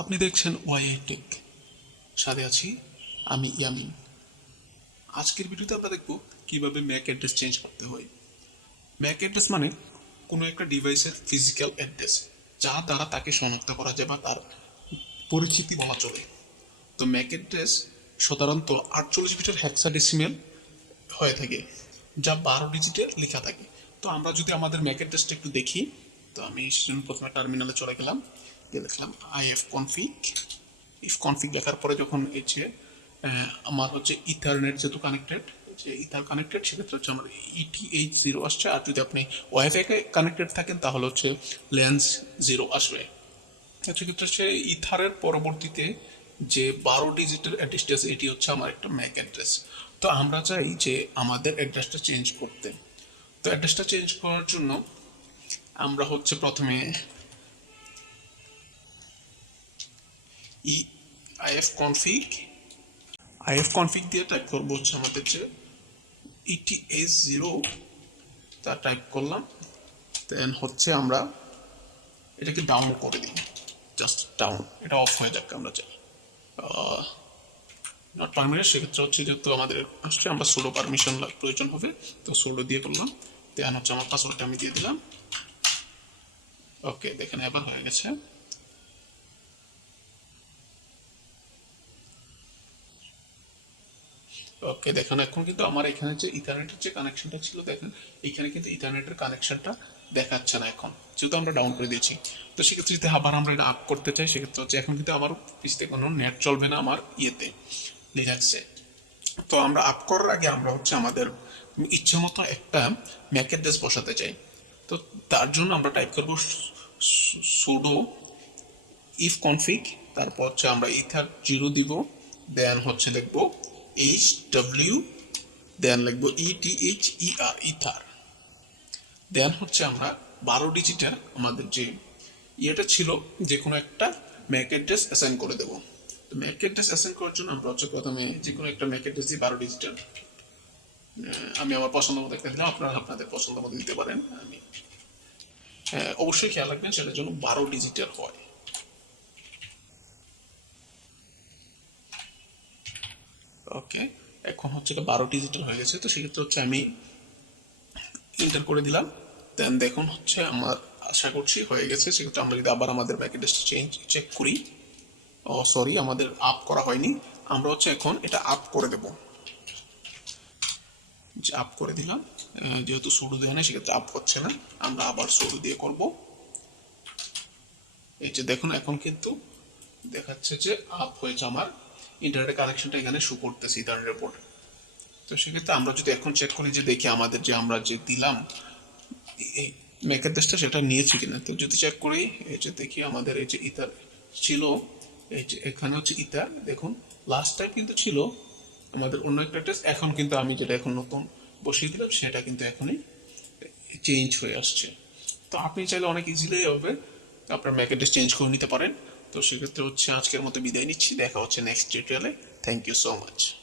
আপনি দেখছেন Y take, সাথে আছি আমি ইয়ামিন। আজকের ভিডিওতে আমরা দেখব কিভাবে ম্যাক অ্যাড্রেস চেঞ্জ করতে হয়। ম্যাক অ্যাড্রেস মানে কোনো একটা ডিভাইসের ফিজিক্যাল অ্যাড্রেস, যা দ্বারা তাকে শনাক্ত করা যায় বা তার পরিচিতি বলা চলে। তো ম্যাক অ্যাড্রেস সাধারণত 48 বিটের হেক্সাডেসিমেল হয়ে থাকে, যা 12 ডিজিটের লেখা থাকে। তো আমরা যদি আমাদের ম্যাক অ্যাড্রেসটা একটু দেখি, তো আমি সেজন্য প্রথমে টার্মিনালে চলে গেলাম, গিয়ে দেখলাম আইএফ কনফিগ। ইফ কনফিগ লেখার পরে যখন এই যে আমার হচ্ছে ইথারনেট যেহেতু কানেক্টেড, যে ইথার কানেক্টেড, সেক্ষেত্রে হচ্ছে আমার ETH0 আসছে। আর যদি আপনি ওয়াইফাই কানেক্টেড থাকেন তাহলে হচ্ছে ল্যান্স 0 আসবে। সেক্ষেত্রে হচ্ছে ইথারের পরবর্তীতে যে 12 ডিজিটের অ্যাড্রেস, এটি হচ্ছে আমার একটা ম্যাক অ্যাড্রেস। তো আমরা চাই যে আমাদের অ্যাড্রেসটা চেঞ্জ করতে। তো অ্যাড্রেসটা চেঞ্জ করার জন্য আমরা হচ্ছে প্রথমে আইএফ কনফিগ দিয়ে টাইপ করবো হচ্ছে আমাদের যে ETH0, তা টাইপ করলাম। দেন হচ্ছে আমরা এটাকে ডাউন করে দিই, জাস্ট ডাউন, এটা অফ হয়ে যাক আমরা চাই নট পারমিটেড। সেক্ষেত্রে হচ্ছে যেহেতু আমাদের আসছে, আমরা সুডো পারমিশন প্রয়োজন হবে, তো সুডো দিয়ে করলাম। দেন হচ্ছে আমার পাসওয়ার্ডটা আমি দিয়ে দিলাম। ওকে, দেখেন এবার হয়ে গেছে। ওকে, দেখেন এখন কিন্তু আমার এখানে যে ইথারনেটের যে কানেকশনটা ছিল, দেখেন এখানে কিন্তু ইথারনেটের কানেকশনটা দেখাচ্ছে না এখন, যেহেতু আমরা ডাউন করে দিয়েছি। তো সেক্ষেত্রে যদি আবার আমরা এটা আপ করতে চাই, সেক্ষেত্রে হচ্ছে এখন কিন্তু আমার পিছতে কোনো নেট চলবে না আমার ইয়েতে, লিনাক্সে। তো আমরা আপ করার আগে আমরা হচ্ছে আমাদের ইচ্ছে মতো একটা ম্যাক অ্যাড্রেস বসাতে চাই। তো তার জন্য আমরা টাইপ করবো সুডো ইফ কনফিগ, তারপর হচ্ছে আমরা ইথার 0 দিব, দেন হচ্ছে লিখবো HW, দেন লিখবো ETHER, ইথার। দেন হচ্ছে আমরা 12 ডিজিটের আমাদের যে ইয়েটা ছিল, যে কোনো একটা ম্যাক অ্যাড্রেস অ্যাসাইন করে দেবো। তো ম্যাক অ্যাড্রেস অ্যাসাইন করার জন্য আমরা হচ্ছে প্রথমে যে কোনো একটা ম্যাক অ্যাড্রেস দিয়ে 12 ডিজিটের, আমি আমার পছন্দ মতো একটা দিলাম, আপনারা আপনাদের পছন্দ মতো দিতে পারেন। আমি অবশ্যই খেয়াল রাখবেন সেটার জন্য 12 ডিজিটের হয়। ওকে, এখন হচ্ছে 12 ডিজিটাল হয়ে গেছে। তো সেক্ষেত্রে হচ্ছে আমি এন্টার করে দিলাম। দেন দেখুন হচ্ছে আমার, আশা করছি হয়ে গেছে। সেক্ষেত্রে আমরা যদি আবার আমাদের ব্যাক অ্যাড্রেসটা চেক করি, ও সরি, আমাদের আপ করা হয়নি। আমরা হচ্ছে এখন এটা আপ করে দেব, যে আপ করে দিলাম। যেহেতু সুডো দেওয়া নেই, সেক্ষেত্রে আপ হচ্ছে না, আমরা আবার সুডো দিয়ে করব। এই যে দেখুন এখন কিন্তু দেখাচ্ছে যে আপ হয়েছে, আমার ইন্টারনেট কানেকশনটা এখানে শো করতেছে ইন্টারনেটের উপর। তো সেক্ষেত্রে আমরা যদি এখন চেক করি, যে দেখি আমাদের যে আমরা যে দিলাম এই ম্যাক অ্যাড্রেসটা, সেটা নিয়েছি কিনা। তো যদি চেক করি, এই যে দেখি আমাদের এই যে ইথার ছিল, এই যে এখানে হচ্ছে ইথার, দেখুন লাস্ট টাইম কিন্তু ছিল আমাদের অন্য একটা অ্যাড্রেস, এখন কিন্তু আমি যেটা এখন নতুন বসিয়ে দিলাম সেটা কিন্তু এখনই চেঞ্জ হয়ে আসছে। তো আপনি চাইলে অনেক ইজিলি হবে আপনার ম্যাক অ্যাড্রেস চেঞ্জ করে নিতে পারেন। তো সেক্ষেত্রে হচ্ছে আজকের মতো বিদায় নিচ্ছি, দেখা হচ্ছে নেক্সট টিউটোরিয়ালে। Thank you so much.